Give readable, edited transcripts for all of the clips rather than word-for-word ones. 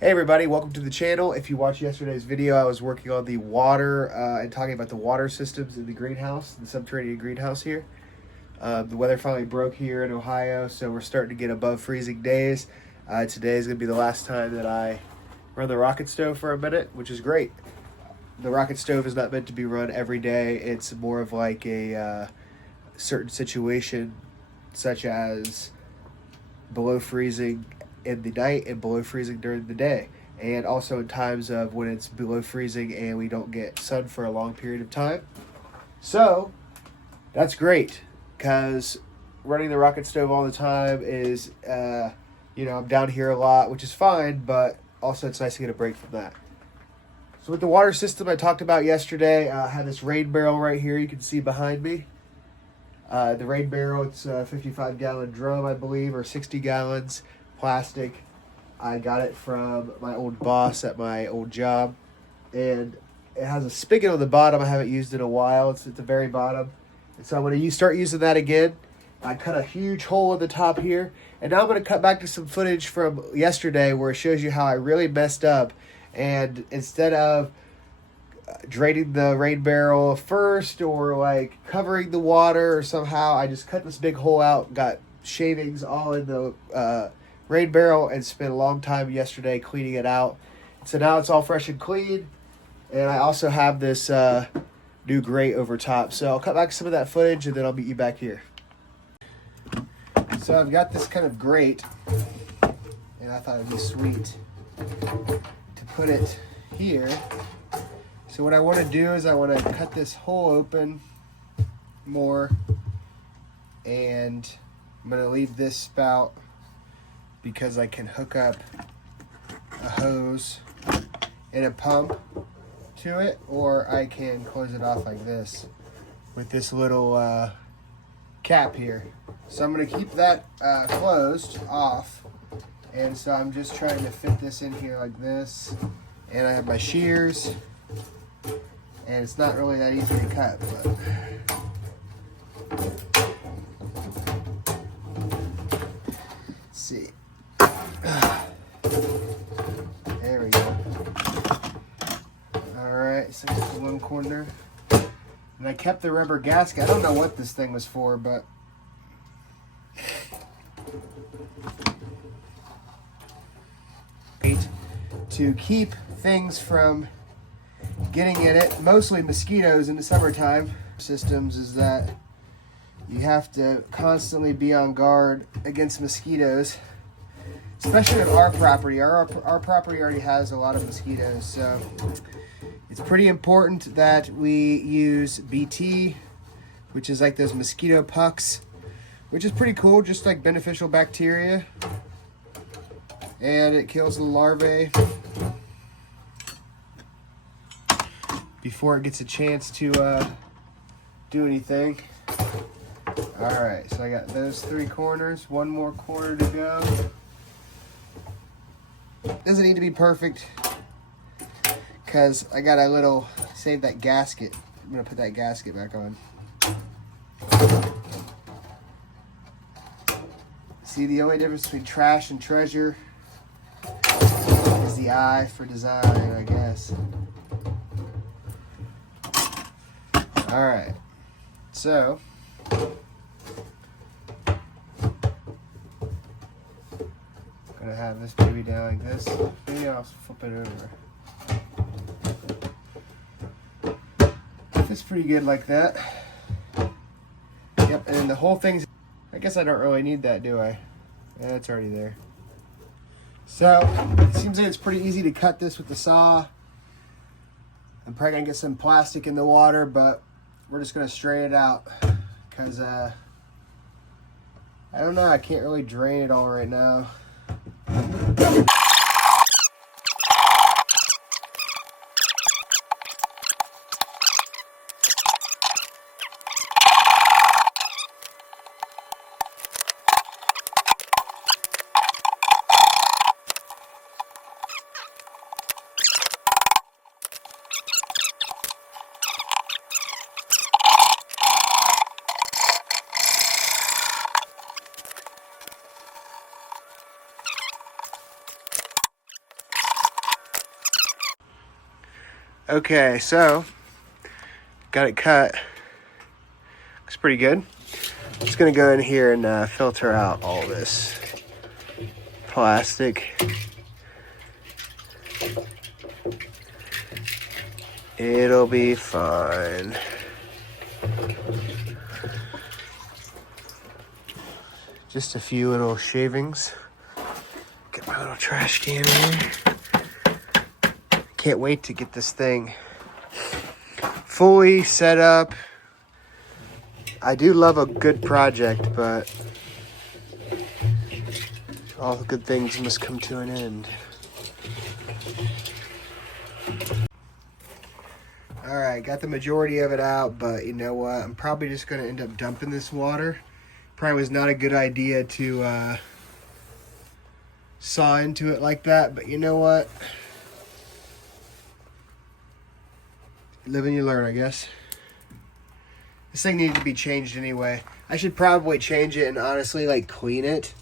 Hey everybody, welcome to the channel. If you watched yesterday's video, I was working on the water and talking about the water systems in the greenhouse, the subterranean greenhouse here. The weather finally broke here in Ohio, so we're starting to get above freezing days. Today is going to be the last time that I run the rocket stove for a minute, which is great. The rocket stove is not meant to be run every day. It's more of like a certain situation, such as below freezing in the night and below freezing during the day, and also in times of when it's below freezing and we don't get sun for a long period of time. So that's great because running the rocket stove all the time is I'm down here a lot, which is fine, but also it's nice to get a break from that. So with the water system I talked about yesterday, I have this rain barrel right here you can see behind me. The rain barrel, it's a 55-gallon drum, I believe, or 60 gallons, plastic. I got it from my old boss at my old job. And it has a spigot on the bottom. I haven't used it in a while. It's at the very bottom. And so I'm going to start using that again. I cut a huge hole in the top here. And now I'm going to cut back to some footage from yesterday where it shows you how I really messed up. And instead of draining the rain barrel first or like covering the water or somehow, I just cut this big hole out, got shavings all in the rain barrel, and spent a long time yesterday cleaning it out. So now it's all fresh and clean. And I also have this new grate over top. So I'll cut back some of that footage and then I'll meet you back here. So I've got this kind of grate, and I thought it'd be sweet to put it here. So what I want to do is I want to cut this hole open more, and I'm going to leave this spout because I can hook up a hose and a pump to it, or I can close it off like this with this little cap here. So I'm going to keep that closed off, and so I'm just trying to fit this in here like this, and I have my shears. And it's not really that easy to cut, but let's see. There we go. Alright, so this is one corner. And I kept the rubber gasket. I don't know what this thing was for, but to keep things from getting in it, mostly mosquitoes in the summertime systems, is that you have to constantly be on guard against mosquitoes, especially with our property. Our property already has a lot of mosquitoes, so it's pretty important that we use BT, which is like those mosquito pucks, which is pretty cool, just like beneficial bacteria, and it kills the larvae before it gets a chance to do anything. Alright, so I got those three corners, one more corner to go. Doesn't need to be perfect because I got a little, save that gasket. I'm going to put that gasket back on. See, the only difference between trash and treasure is the eye for design, I guess. Alright, so gonna have this baby down like this. Maybe I'll flip it over. It's pretty good like that. Yep, and then the whole thing's, I guess I don't really need that, do I? Yeah, it's already there. So, it seems like it's pretty easy to cut this with the saw. I'm probably gonna get some plastic in the water, but we're just going to strain it out because, I don't know, I can't really drain it all right now. Okay, so got it cut. Looks pretty good. Just gonna go in here and filter out all this plastic. It'll be fine. Just a few little shavings. Get my little trash can here. Can't wait to get this thing fully set up. I do love a good project, but all the good things must come to an end. All right, got the majority of it out, but you know what? I'm probably just going to end up dumping this water. Probably was not a good idea to saw into it like that, but you know what? Live and you learn, I guess. This thing needed to be changed anyway. I should probably change it and honestly like clean it.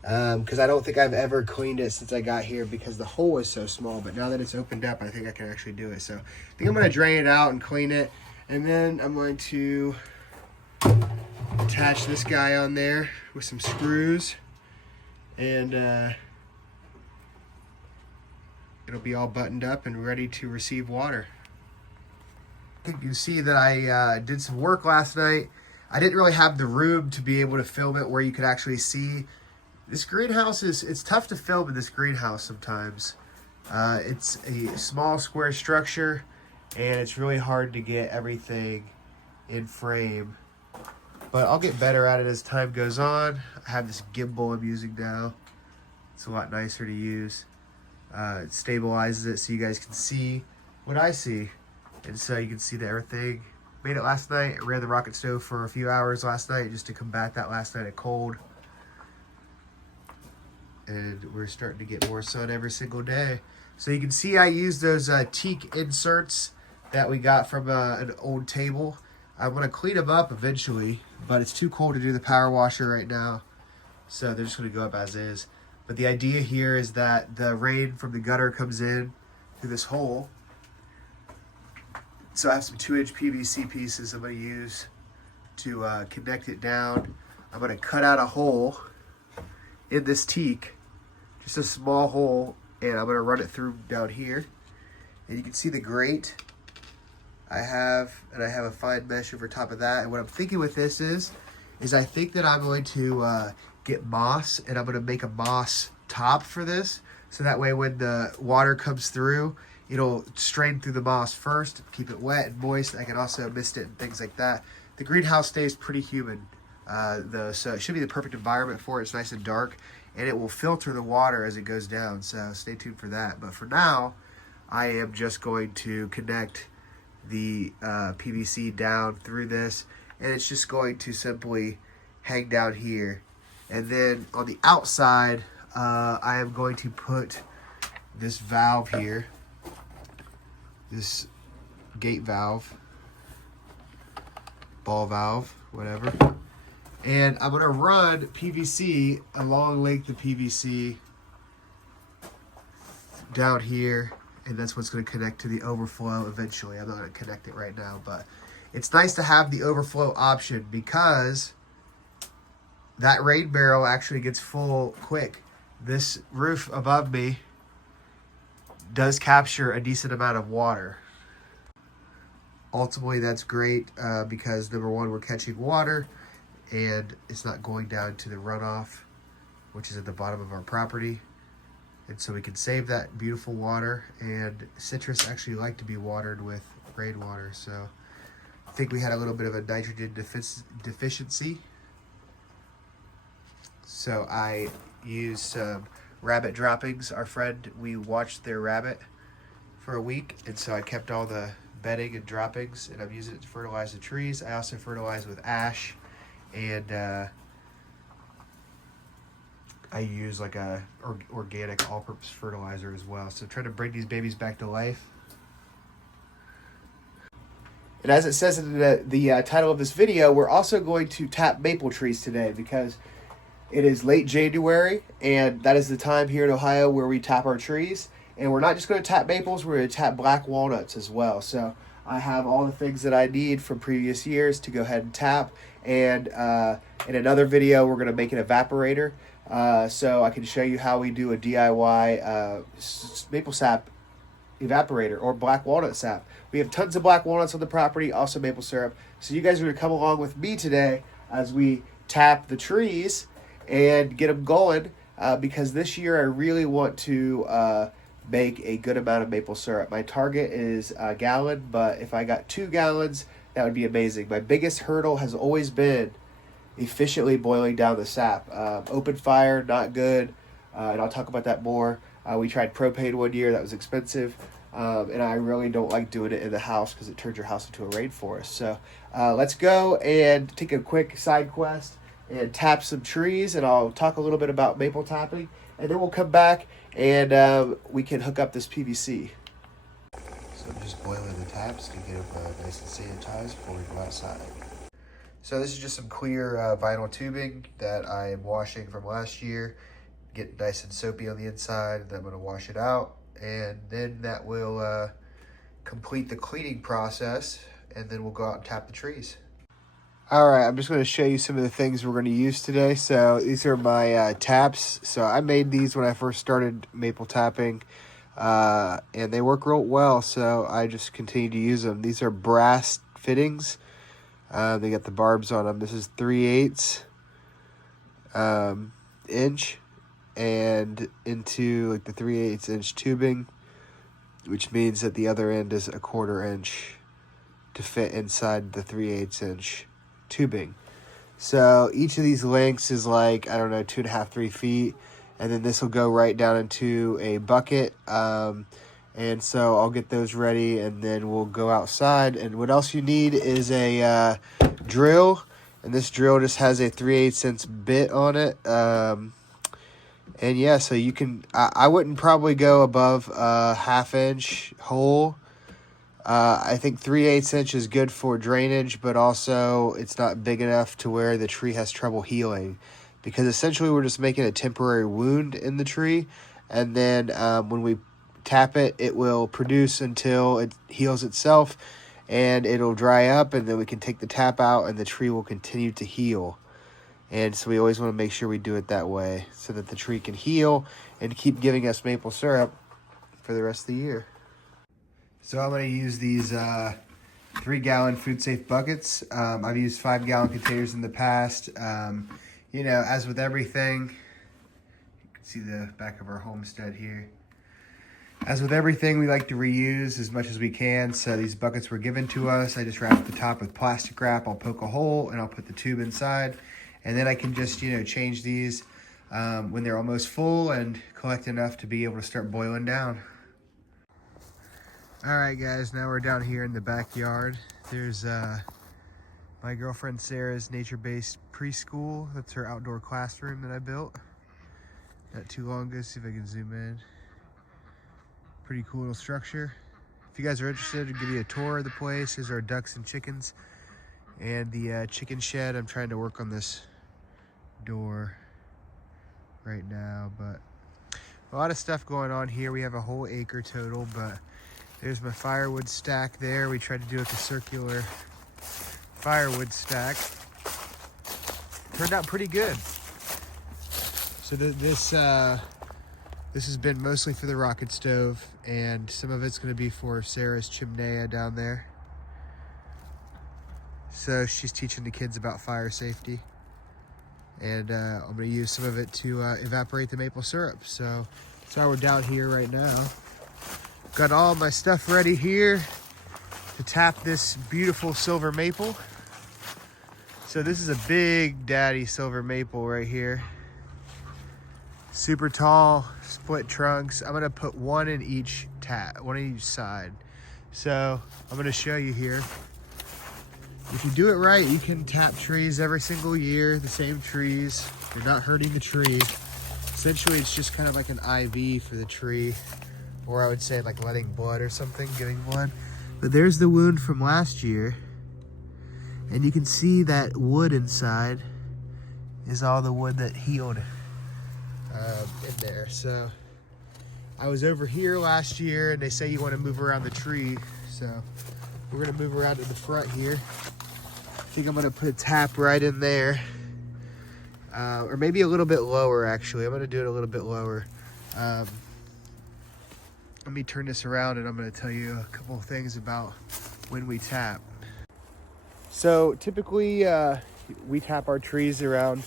Because I don't think I've ever cleaned it since I got here because the hole is so small. But now that it's opened up, I think I can actually do it. So I think I'm going to drain it out and clean it. And then I'm going to attach this guy on there with some screws. And it'll be all buttoned up and ready to receive water. You can see that I did some work last night. I didn't really have the room to be able to film it where you could actually see. This greenhouse it's tough to film in this greenhouse sometimes. It's a small square structure and it's really hard to get everything in frame. But I'll get better at it as time goes on. I have this gimbal I'm using now. It's a lot nicer to use. It stabilizes it so you guys can see what I see. And so you can see that everything. Made it last night. I ran the rocket stove for a few hours last night just to combat that last night of cold. And we're starting to get more sun every single day. So you can see I use those teak inserts that we got from an old table. I'm going to clean them up eventually, but it's too cold to do the power washer right now. So they're just going to go up as is. But the idea here is that the rain from the gutter comes in through this hole. So I have some 2-inch PVC pieces I'm going to use to connect it down. I'm going to cut out a hole in this teak, just a small hole, and I'm going to run it through down here. And you can see the grate I have a fine mesh over top of that. And what I'm thinking with this is I think that I'm going to get moss, and I'm going to make a moss top for this. So that way when the water comes through, it'll strain through the moss first, keep it wet and moist. I can also mist it and things like that. The greenhouse stays pretty humid, so it should be the perfect environment for it. It's nice and dark, and it will filter the water as it goes down, so stay tuned for that. But for now, I am just going to connect the PVC down through this, and it's just going to simply hang down here. And then on the outside, I am going to put this valve here, this gate valve, ball valve, whatever. And I'm going to run PVC, a long length of PVC down here, and that's what's going to connect to the overflow eventually. I'm not going to connect it right now, but it's nice to have the overflow option because that rain barrel actually gets full quick. This roof above me does capture a decent amount of water. Ultimately, that's great because number one, we're catching water and it's not going down to the runoff, which is at the bottom of our property. And so we can save that beautiful water, and citrus actually like to be watered with rainwater. So I think we had a little bit of a nitrogen deficiency. So I used some rabbit droppings. Our friend, we watched their rabbit for a week, and so I kept all the bedding and droppings, and I'm using it to fertilize the trees. I also fertilize with ash, and I use like a organic all-purpose fertilizer as well. So trying to bring these babies back to life. And as it says in the title of this video, we're also going to tap maple trees today because it is late January, and that is the time here in Ohio where we tap our trees. And we're not just going to tap maples, we're going to tap black walnuts as well. So I have all the things that I need from previous years to go ahead and tap. And in another video, we're going to make an evaporator. So I can show you how we do a DIY maple sap evaporator or black walnut sap. We have tons of black walnuts on the property, also maple syrup. So you guys are going to come along with me today as we tap the trees and get them going, because this year I really want to make a good amount of maple syrup. My target is a gallon, but if I got 2 gallons, that would be amazing. My biggest hurdle has always been efficiently boiling down the sap. Open fire, not good, and I'll talk about that more. We tried propane one year, that was expensive, and I really don't like doing it in the house because it turns your house into a rainforest. So let's go and take a quick side quest and tap some trees, and I'll talk a little bit about maple tapping, and then we'll come back and we can hook up this PVC. So I'm just boiling the taps to get them nice and sanitized before we go outside. So this is just some clear vinyl tubing that I am washing from last year. Get nice and soapy on the inside, and then I'm going to wash it out, and then that will complete the cleaning process, and then we'll go out and tap the trees. All right, I'm just going to show you some of the things we're going to use today. So these are my taps. So I made these when I first started maple tapping, and they work real well, so I just continue to use them. These are brass fittings. They got the barbs on them. This is 3/8 inch and into like the 3/8 inch tubing, which means that the other end is a 1/4 inch to fit inside the 3/8 inch tubing. So each of these lengths is like, I don't know, 2.5, 3 feet. And then this will go right down into a bucket. And so I'll get those ready, and then we'll go outside. And what else you need is a drill. And this drill just has a 3/8 inch bit on it. And yeah, so you can, I wouldn't probably go above a 1/2 inch hole. I think 3/8 inch is good for drainage, but also it's not big enough to where the tree has trouble healing, because essentially we're just making a temporary wound in the tree. And then when we tap it, it will produce until it heals itself, and it'll dry up, and then we can take the tap out and the tree will continue to heal. And so we always want to make sure we do it that way so that the tree can heal and keep giving us maple syrup for the rest of the year. So I'm going to use these 3-gallon food safe buckets. I've used 5-gallon containers in the past. You know, as with everything, you can see the back of our homestead here. As with everything, we like to reuse as much as we can. So these buckets were given to us. I just wrap the top with plastic wrap. I'll poke a hole and I'll put the tube inside. And then I can just, you know, change these when they're almost full and collect enough to be able to start boiling down. All right, guys, now we're down here in the backyard. There's my girlfriend Sarah's nature-based preschool. That's her outdoor classroom that I built not too long ago. See if I can zoom in. Pretty cool little structure. If you guys are interested, I'll give you a tour of the place. Here's our ducks and chickens and the chicken shed. I'm trying to work on this door right now, but a lot of stuff going on here. We have a whole acre total, but there's my firewood stack there. We tried to do like a circular firewood stack. Turned out pretty good. So this has been mostly for the rocket stove, and some of it's going to be for Sarah's chimney down there. So she's teaching the kids about fire safety, and I'm going to use some of it to evaporate the maple syrup. So that's why we're down here right now. Got all my stuff ready here to tap this beautiful silver maple. So this is a big daddy silver maple right here. Super tall, split trunks. I'm gonna put one in each one on each side. So I'm gonna show you here. If you do it right, you can tap trees every single year, the same trees. You're not hurting the tree. Essentially, it's just kind of like an IV for the tree, or I would say like letting blood or something, giving blood. But there's the wound from last year. And you can see that wood inside is all the wood that healed in there. So I was over here last year and they say you want to move around the tree. So we're going to move around to the front here. I think I'm going to put a tap right in there. Or maybe a little bit lower, actually. I'm going to do it a little bit lower. Let me turn this around and I'm going to tell you a couple of things about when we tap. So typically we tap our trees around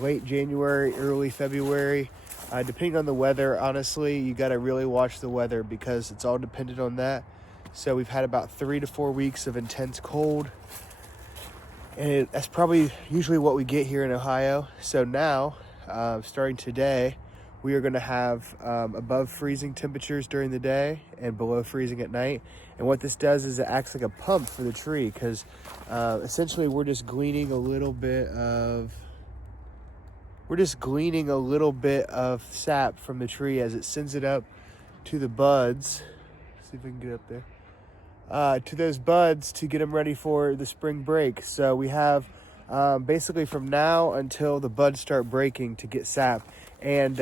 late January, early February. Depending on the weather, honestly, you got to really watch the weather because it's all dependent on that. So we've had about 3 to 4 weeks of intense cold. And that's probably usually what we get here in Ohio. So now, starting today, we are going to have above freezing temperatures during the day and below freezing at night. And what this does is it acts like a pump for the tree because essentially we're just gleaning a little bit of sap from the tree as it sends it up to the buds. See if we can get up there. To those buds to get them ready for the spring break. So we have basically from now until the buds start breaking to get sap. And,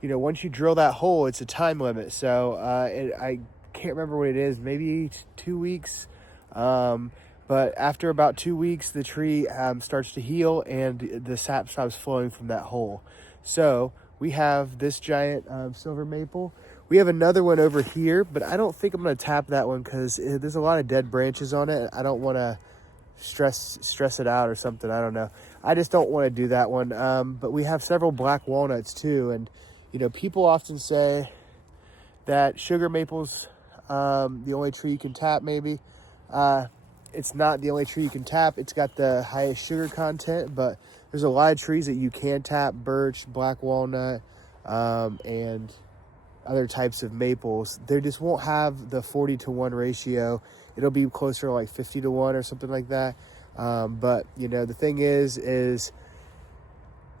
once you drill that hole, it's a time limit. So I can't remember what it is, maybe 2 weeks. But after about 2 weeks, the tree starts to heal and the sap stops flowing from that hole. So we have this giant silver maple. We have another one over here, but I don't think I'm going to tap that one because there's a lot of dead branches on it. I don't want to stress it out or something. I don't know. I just don't want to do that one. But we have several black walnuts too. And, people often say that sugar maple's the only tree you can tap maybe. It's not the only tree you can tap. It's got the highest sugar content, but there's a lot of trees that you can tap: birch, black walnut, and other types of maples. They just won't have the 40-to-1 ratio. It'll be closer to like 50-to-1 or something like that. But the thing is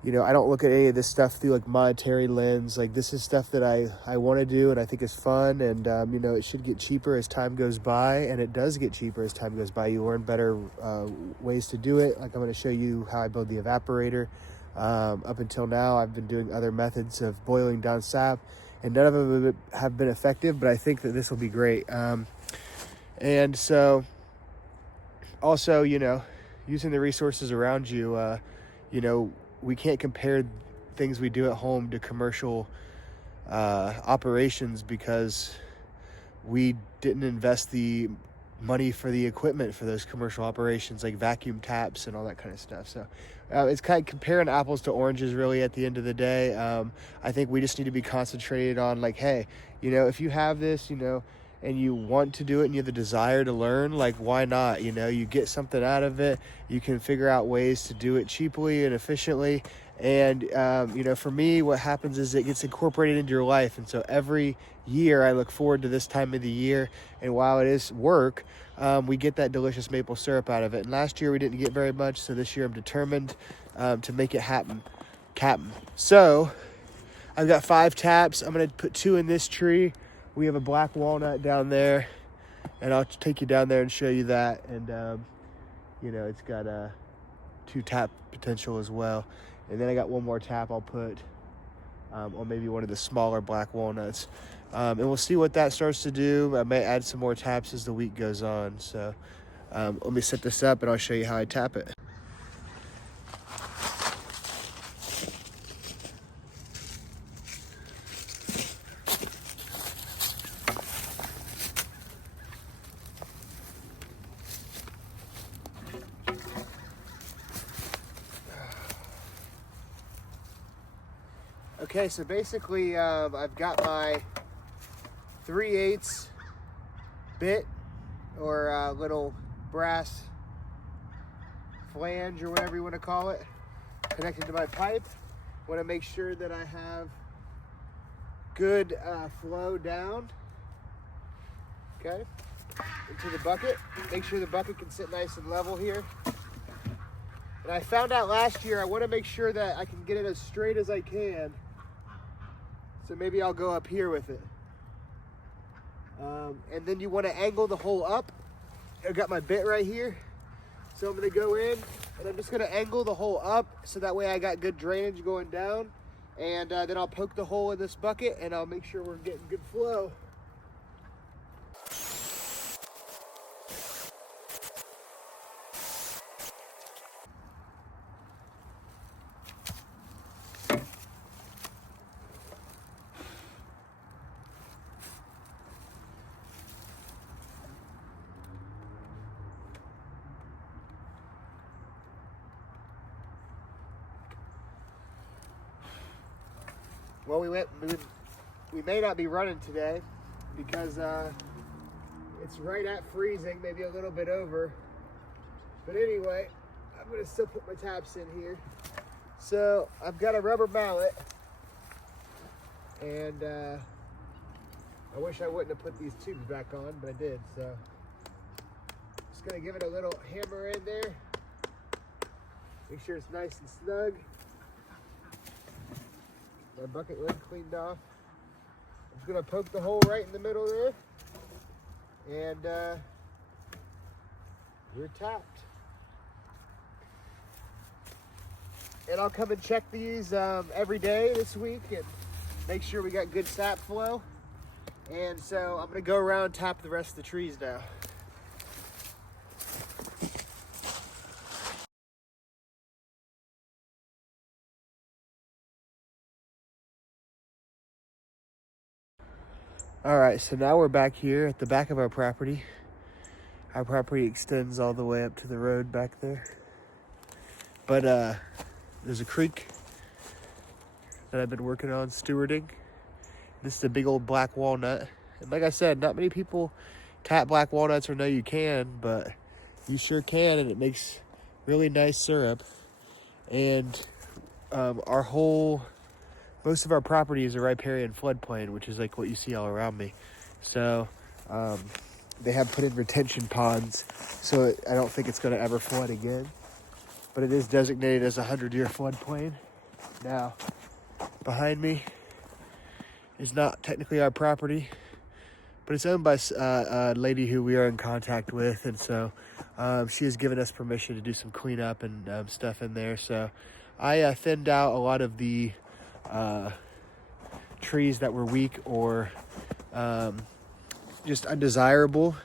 I don't look at any of this stuff through like monetary lens. Like, this is stuff that I want to do and I think is fun, and it should get cheaper as time goes by, and it does get cheaper as time goes by. You learn better ways to do it. Like, I'm going to show you how I build the evaporator. Up until now, I've been doing other methods of boiling down sap, and none of them have been effective, but I think that this will be great. And so also, using the resources around you, we can't compare things we do at home to commercial operations because we didn't invest the money for the equipment for those commercial operations, like vacuum taps and all that kind of stuff. So it's kind of comparing apples to oranges really at the end of the day. I think we just need to be concentrated on like, hey, if you have this, and you want to do it and you have the desire to learn, like, why not? You get something out of it. You can figure out ways to do it cheaply and efficiently. And, for me, what happens is it gets incorporated into your life. And so every year I look forward to this time of the year. And while it is work, we get that delicious maple syrup out of it. And last year we didn't get very much. So this year I'm determined to make it happen. So I've got 5 taps. I'm going to put 2 in this tree. We have a black walnut down there, and I'll take you down there and show you that. And, it's got a 2 tap potential as well. And then I got 1 more tap I'll put on maybe one of the smaller black walnuts. And we'll see what that starts to do. I may add some more taps as the week goes on. So let me set this up and I'll show you how I tap it. Okay, so basically I've got my 3/8 bit or little brass flange or whatever you want to call it connected to my pipe. Want to make sure that I have good flow down, okay, into the bucket. Make sure the bucket can sit nice and level here. And I found out last year I want to make sure that I can get it as straight as I can. So maybe I'll go up here with it. And then you want to angle the hole up. I've got my bit right here. So I'm going to go in and I'm just going to angle the hole up so that way I got good drainage going down. And then I'll poke the hole in this bucket and I'll make sure we're getting good flow. Well, we may not be running today because it's right at freezing, maybe a little bit over. But anyway, I'm gonna still put my taps in here. So I've got a rubber mallet, and I wish I wouldn't have put these tubes back on, but I did. So just gonna give it a little hammer in there. Make sure it's nice and snug. My bucket lid cleaned off. I'm just gonna poke the hole right in the middle there, and we're tapped. And I'll come and check these every day this week and make sure we got good sap flow. And so I'm gonna go around and tap the rest of the trees now. All right, so now we're back here at the back of our property. Our property extends all the way up to the road back there. But there's a creek that I've been working on stewarding. This is a big old black walnut. And like I said, not many people tap black walnuts or know you can, but you sure can, and it makes really nice syrup. And most of our property is a riparian floodplain, which is like what you see all around me. So they have put in retention ponds, so I don't think it's going to ever flood again. But it is designated as a 100-year floodplain. Now, behind me is not technically our property, but it's owned by a lady who we are in contact with, and so she has given us permission to do some cleanup and stuff in there. So I thinned out a lot of the trees that were weak or just undesirable,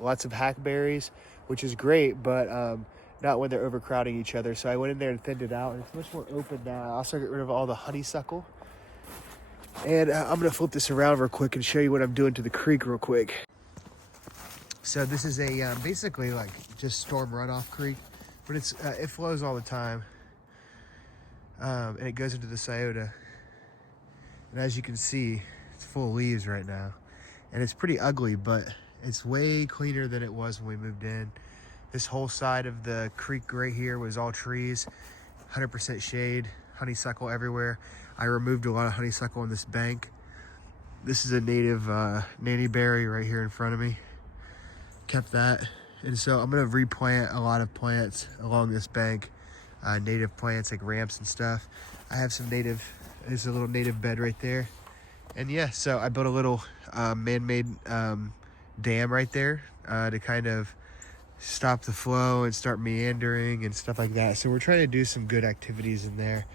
lots of hackberries, which is great, but not when they're overcrowding each other. So I went in there and thinned it out, and it's much more open now. I also got rid of all the honeysuckle. And I'm gonna flip this around real quick and show you what I'm doing to the creek real quick. So this is a basically like just storm runoff creek, but it flows all the time. And it goes into the Scioto. And as you can see, it's full of leaves right now. And it's pretty ugly, but it's way cleaner than it was when we moved in. This whole side of the creek right here was all trees, 100% shade, honeysuckle everywhere. I removed a lot of honeysuckle on this bank. This is a native nanny berry right here in front of me. Kept that. And so I'm gonna replant a lot of plants along this bank. Native plants like ramps and stuff. I have some there's a little native bed right there. And yeah, so I built a little man-made dam right there to kind of stop the flow and start meandering and stuff like that. So we're trying to do some good activities in there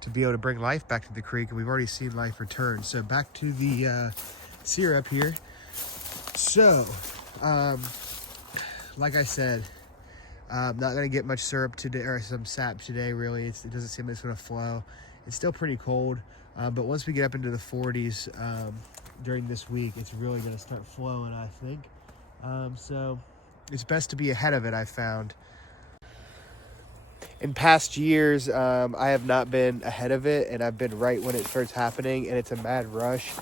to be able to bring life back to the creek, and we've already seen life return. So back to the syrup here. So, like I said, I'm not gonna get much syrup today, or some sap today, really. It doesn't seem like it's gonna flow. It's still pretty cold, but once we get up into the 40s during this week, it's really gonna start flowing, I think. So it's best to be ahead of it, I've found. In past years, I have not been ahead of it, and I've been right when it starts happening, and it's a mad rush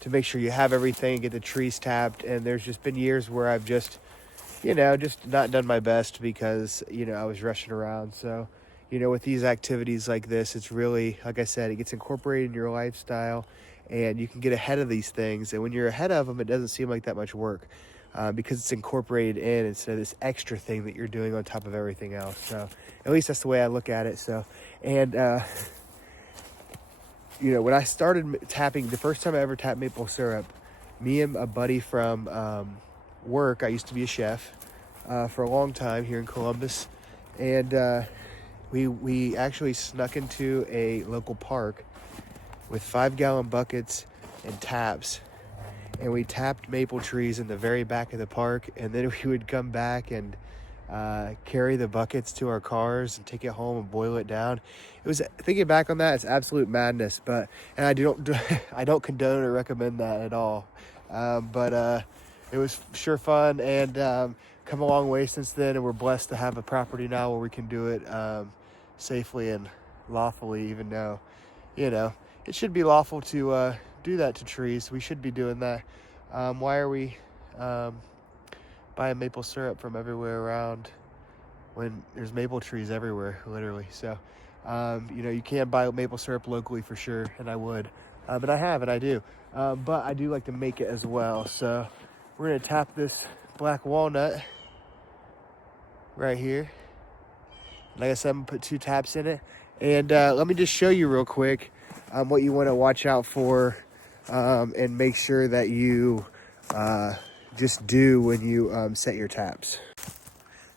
to make sure you have everything, get the trees tapped. And there's just been years where I've just not done my best because, I was rushing around. So, with these activities like this, it's really, like I said, it gets incorporated in your lifestyle, and you can get ahead of these things. And when you're ahead of them, it doesn't seem like that much work. Because it's incorporated in instead of this extra thing that you're doing on top of everything else. So at least that's the way I look at it. So, and, when I started tapping, the first time I ever tapped maple syrup, me and a buddy from work, I used to be a chef for a long time here in Columbus. And we actually snuck into a local park with 5-gallon buckets and taps. And we tapped maple trees in the very back of the park, and then we would come back and carry the buckets to our cars and take it home and boil it down. It was, thinking back on that, it's absolute madness, but, and I don't condone or recommend that at all. But it was sure fun, and come a long way since then, and we're blessed to have a property now where we can do it safely and lawfully, even though, you know, it should be lawful to do that to trees. We should be doing that. Why are we buying maple syrup from everywhere around when there's maple trees everywhere, literally? So, you know, you can buy maple syrup locally for sure, and I would. But I have, and I do. But I do like to make it as well. So we're gonna tap this black walnut right here. Like I said, I'm gonna put 2 taps in it. And let me just show you real quick what you wanna watch out for, and make sure that you just do when you set your taps.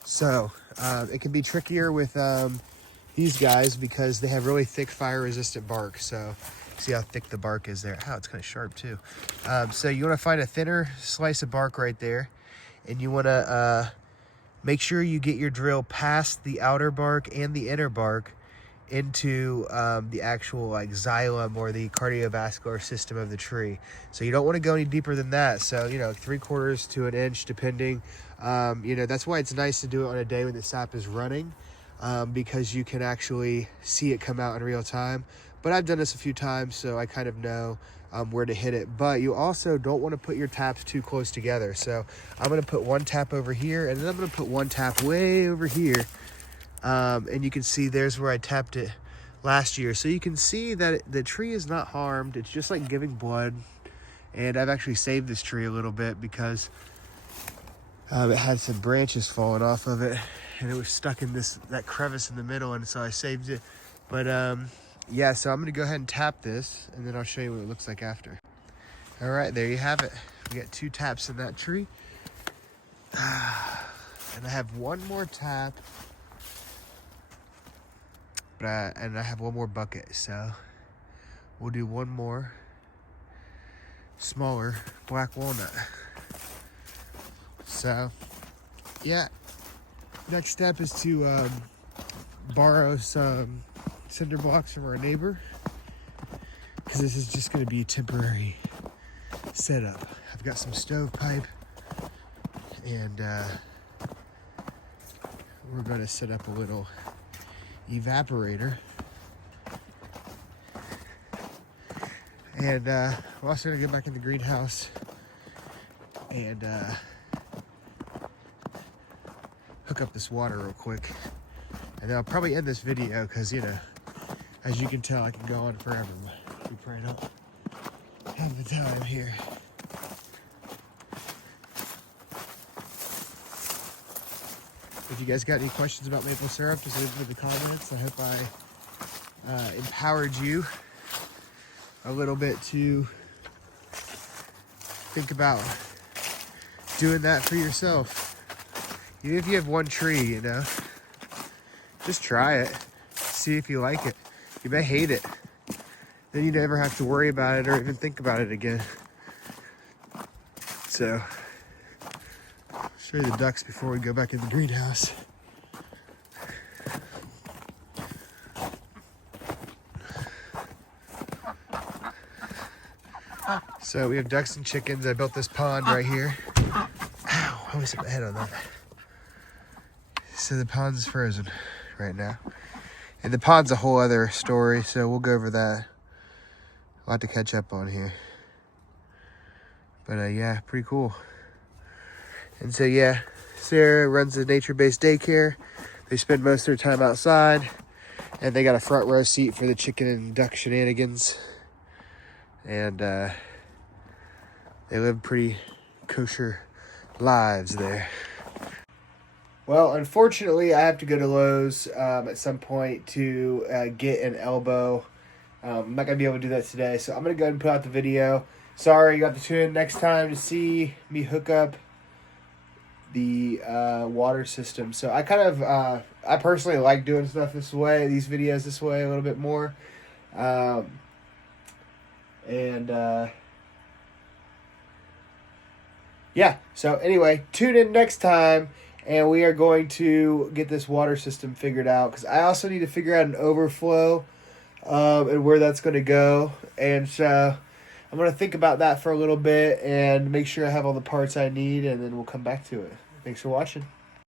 So it can be trickier with these guys because they have really thick fire resistant bark. So see how thick the bark is there. Ow, it's kind of sharp too. So you want to find a thinner slice of bark right there, and you want to make sure you get your drill past the outer bark and the inner bark into the actual like xylem or the cardiovascular system of the tree. So you don't want to go any deeper than that. So, you know, 3/4 to an inch, depending. You know, that's why it's nice to do it on a day when the sap is running, because you can actually see it come out in real time. But I've done this a few times, so I kind of know where to hit it. But you also don't want to put your taps too close together. So I'm going to put 1 tap over here, and then I'm going to put 1 tap way over here. And you can see there's where I tapped it last year. So you can see that the tree is not harmed. It's just like giving blood. And I've actually saved this tree a little bit because it had some branches falling off of it, and it was stuck in that crevice in the middle, and so I saved it. But yeah, so I'm gonna go ahead and tap this, and then I'll show you what it looks like after. All right, there you have it. We got 2 taps in that tree. And I have 1 more tap. And I have 1 more bucket, so we'll do 1 more smaller black walnut. So yeah, next step is to borrow some cinder blocks from our neighbor, because this is just going to be a temporary setup. I've got some stovepipe, and we're going to set up a little evaporator, and we're also gonna get back in the greenhouse and hook up this water real quick, and then I'll probably end this video because, you know, as you can tell, I can go on forever. We probably don't have the time here. If you guys got any questions about maple syrup, just leave them in the comments. I hope I empowered you a little bit to think about doing that for yourself. Even if you have 1 tree, you know, just try it. See if you like it. You may hate it. Then you never have to worry about it or even think about it again. So, show you the ducks before we go back in the greenhouse. So we have ducks and chickens. I built this pond right here. Ow, I almost hit my head on that. So the pond's frozen right now. And the pond's a whole other story, so we'll go over that. A lot to catch up on here. But yeah, pretty cool. And so yeah, Sarah runs a nature-based daycare. They spend most of their time outside, and they got a front row seat for the chicken and duck shenanigans. And they live pretty kosher lives there. Well, unfortunately, I have to go to Lowe's at some point to get an elbow. I'm not going to be able to do that today, so I'm going to go ahead and put out the video. Sorry, you have to tune in next time to see me hook up the water system. So I kind of, I personally like doing stuff this way, these videos this way a little bit more. And yeah, so anyway, tune in next time, and we are going to get this water system figured out, because I also need to figure out an overflow and where that's going to go. And so I'm going to think about that for a little bit and make sure I have all the parts I need, and then we'll come back to it. Thanks for watching.